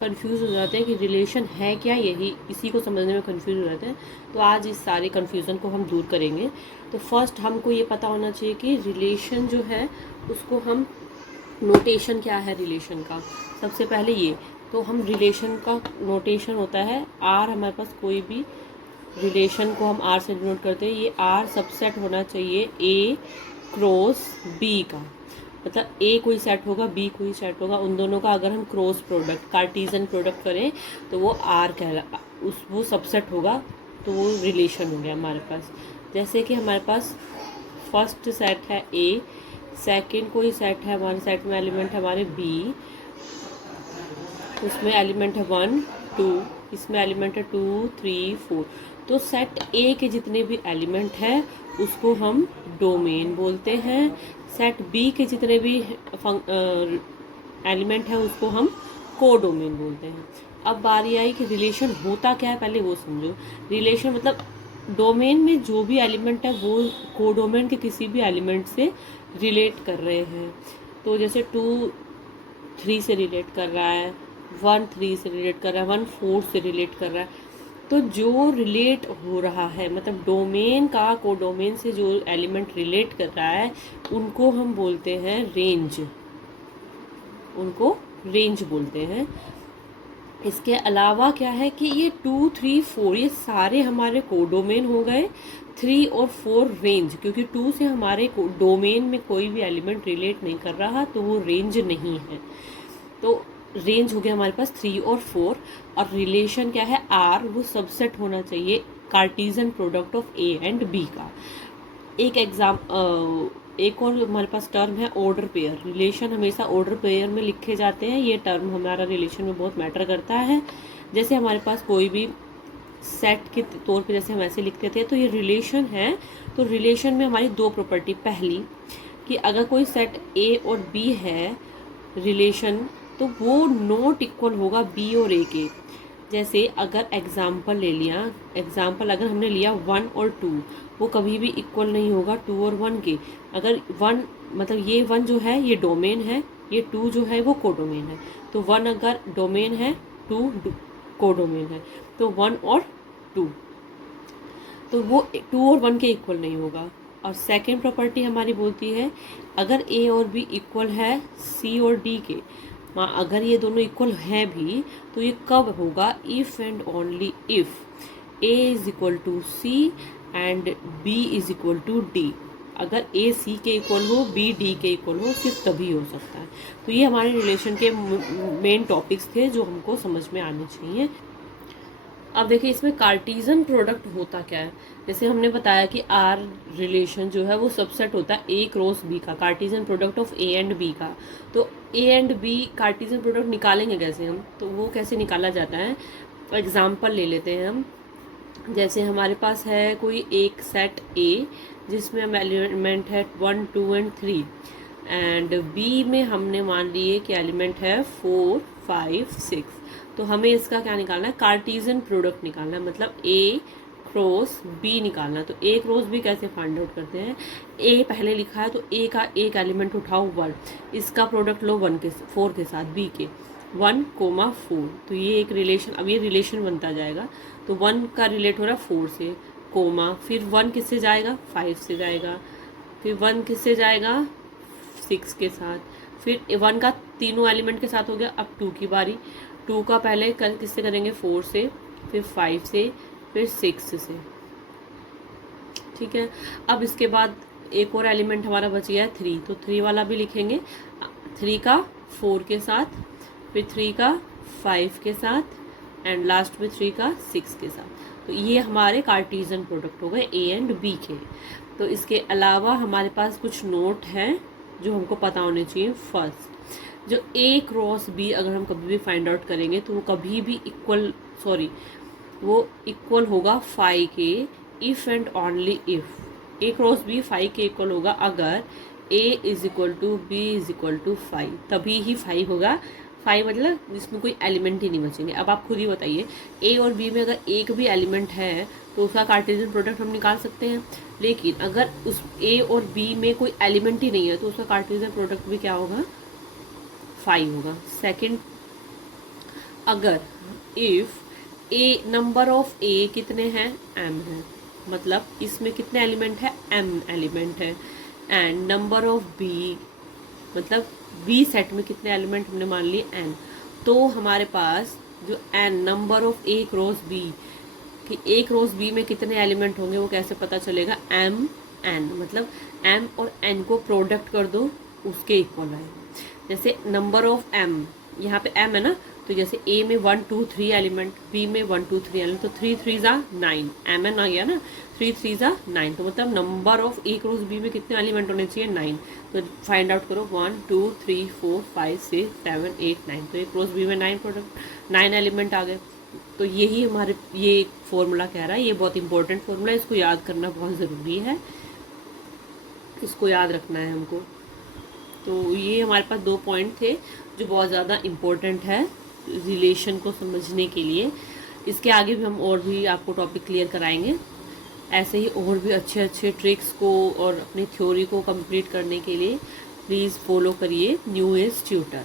Confuse हो जाते हैं कि रिलेशन है क्या, यही इसी को समझने में कंफ्यूज हो जाते हैं। तो आज इस सारे कंफ्यूजन को हम दूर करेंगे। तो फर्स्ट हमको ये पता होना चाहिए कि रिलेशन जो है उसको हम नोटेशन क्या है रिलेशन का। सबसे पहले ये तो हम रिलेशन का नोटेशन होता है आर। हमारे पास कोई भी रिलेशन को हम आर से डिनोट करते हैं। ये आर सबसेट होना चाहिए ए क्रॉस बी का। मतलब ए कोई सेट होगा, बी कोई सेट होगा, उन दोनों का अगर हम क्रॉस प्रोडक्ट कार्टीजन प्रोडक्ट करें तो वो आर कहला वो सबसेट होगा, तो वो रिलेशन हो गया हमारे पास। जैसे कि हमारे पास फर्स्ट सेट है ए, सेकंड कोई सेट है, हमारे सेट में एलिमेंट है हमारे बी, उसमें एलिमेंट है 1 2, इसमें एलिमेंट है 2 3 4। तो सेट ए के जितने भी एलिमेंट है उसको हम डोमेन बोलते हैं। सेट बी के जितने भी एलिमेंट है उसको हम कोडोमेन बोलते हैं। अब बारी आई कि रिलेशन होता क्या है, पहले वो समझो। रिलेशन मतलब डोमेन में जो भी एलिमेंट है वो कोडोमेन के किसी भी एलिमेंट से रिलेट कर रहे हैं। तो जैसे 2 3 से रिलेट कर रहा है, 1 3 से रिलेट कर रहा है, 1 4 से रिलेट कर रहा है। तो जो रिलेट हो रहा है मतलब डोमेन का कोडोमेन से जो एलिमेंट रिलेट कर रहा है उनको हम बोलते हैं रेंज, उनको रेंज बोलते हैं। इसके अलावा क्या है कि ये 2 3 4 ये सारे हमारे कोडोमेन हो गए। 3 और 4 रेंज, क्योंकि 2 से हमारे डोमेन में कोई भी एलिमेंट रिलेट नहीं कर रहा तो वो रेंज नहीं है। तो रेंज हो गया हमारे पास 3 और 4। और रिलेशन क्या है आर, वो सबसेट होना चाहिए Cartesian product of A and B का। एक और हमारे पास टर्म है ऑर्डर पेयर। रिलेशन हमेशा ऑर्डर पेयर में लिखे जाते हैं। ये टर्म हमारा रिलेशन में बहुत मैटर करता है। जैसे हमारे पास कोई भी सेट के तौर पे जैसे हम ऐसे लिखते थे, तो ये रिलेशन है। तो रिलेशन में हमारी दो प्रॉपर्टी, पहली कि अगर कोई सेट ए और बी है रिलेशन, तो वो नॉट इक्वल होगा बी और ए के। जैसे अगर एग्जाम्पल ले लिया, एग्जाम्पल अगर हमने लिया 1 और 2, वो कभी भी इक्वल नहीं होगा 2 और 1 के। अगर 1 मतलब ये 1 जो है ये डोमेन है, ये 2 जो है वो कोडोमेन है। तो 1 अगर डोमेन है, 2 कोडोमेन है, तो 1 और 2, तो वो 2 और 1 के इक्वल नहीं होगा। और सेकेंड प्रॉपर्टी हमारी बोलती है अगर ए और बी इक्वल है सी और डी के, अगर ये दोनों इक्वल हैं भी, तो ये कब होगा, if and only if A is equal to C and B is equal to D. अगर ए सी के इक्वल हो, बी डी के इक्वल हो, सिर्फ तभी हो सकता है। तो ये हमारे रिलेशन के मेन टॉपिक्स थे जो हमको समझ में आने चाहिए। अब देखिए इसमें कार्टीजन प्रोडक्ट होता क्या है। जैसे हमने बताया कि आर रिलेशन जो है वो सबसेट होता है ए क्रॉस बी का, Cartesian product of A and B का। तो A and B Cartesian product निकालेंगे कैसे हम, तो वो कैसे निकाला जाता है, एग्जाम्पल ले लेते हैं हम। जैसे हमारे पास है कोई एक सेट ए जिसमें हम एलिमेंट है 1 2 एंड 3, एंड बी में हमने मान लिए कि एलिमेंट है 4 5 6। तो हमें इसका क्या निकालना है, कार्टीजन प्रोडक्ट निकालना है, मतलब ए क्रॉस बी निकालना। तो ए क्रॉस बी कैसे फाइंड आउट करते हैं, ए पहले लिखा है तो ए का एक एलिमेंट उठाओ 1, इसका प्रोडक्ट लो 4 के साथ, बी के 1 4। तो ये एक रिलेशन, अब ये रिलेशन बनता जाएगा। तो 1 का रिलेट हो रहा है 4 से, कोमा, फिर 1 किससे जाएगा 5 से जाएगा, फिर 1 किससे जाएगा 6 के साथ, फिर 1 का तीनों एलिमेंट के साथ हो गया। अब 2 की बारी, 2 का पहले किससे करेंगे 4 से, फिर 5 से, फिर 6 से। ठीक है। अब इसके बाद एक और एलिमेंट हमारा बच गया है 3, तो 3 वाला भी लिखेंगे, 3 का 4 के साथ, फिर 3 का 5 के साथ, एंड लास्ट में 3 का 6 के साथ। तो ये हमारे कार्टीजन प्रोडक्ट हो गए ए एंड बी के। तो इसके अलावा हमारे पास कुछ नोट हैं जो हमको पता होने चाहिए। फर्स्ट, जो ए क्रॉस बी अगर हम कभी भी फाइंड आउट करेंगे तो वो कभी भी वो इक्वल होगा 5 के, if and only if A cross B 5 के इक्वल होगा अगर A is equal to B is equal to 5, तभी ही 5 होगा। 5 मतलब जिसमें कोई एलिमेंट ही नहीं बचेंगे। अब आप खुद ही बताइए, ए और बी में अगर एक भी एलिमेंट है तो उसका कार्टेशियन प्रोडक्ट हम निकाल सकते हैं, लेकिन अगर उस ए और बी में कोई एलिमेंट ही नहीं है तो उसका कार्टेशियन प्रोडक्ट भी क्या होगा 5 होगा। सेकंड, अगर इफ ए नंबर ऑफ ए कितने हैं, एम है, मतलब इसमें कितने एलिमेंट है, एम एलिमेंट है, एंड नंबर ऑफ बी, मतलब बी सेट में कितने एलिमेंट हमने मान लिए, एन, तो हमारे पास जो n number of A cross B, कि ए क्रॉस बी में कितने एलिमेंट होंगे वो कैसे पता चलेगा, एम एन, मतलब एम और एन को प्रोडक्ट कर दो उसके इक्वल आए। जैसे नंबर ऑफ एम, यहाँ पे एम है ना, तो जैसे ए में 1 2 3 एलिमेंट, बी में 1 2 3 एलिमेंट, तो 3 3 जा 9, एम एन आ गया ना, 3 3 जा 9, तो मतलब number of A cross B में कितने एलिमेंट होने चाहिए, 9। तो फाइंड आउट करो 1 2 3 4 5 6 7 8 9, तो ए क्रॉस बी में 9 प्रोडक्ट 9 एलिमेंट आ गए। तो यही हमारे ये फॉर्मूला कह रहा है, ये बहुत इंपॉर्टेंट फॉर्मूला है, इसको याद करना बहुत ज़रूरी है, इसको याद रखना है हमको। तो ये हमारे पास 2 पॉइंट थे जो बहुत ज़्यादा इम्पोर्टेंट है रिलेशन को समझने के लिए। इसके आगे भी हम और भी आपको टॉपिक क्लियर कराएंगे, ऐसे ही और भी अच्छे अच्छे ट्रिक्स को और अपनी थ्योरी को कंप्लीट करने के लिए प्लीज़ फॉलो करिए न्यू एज ट्यूटर।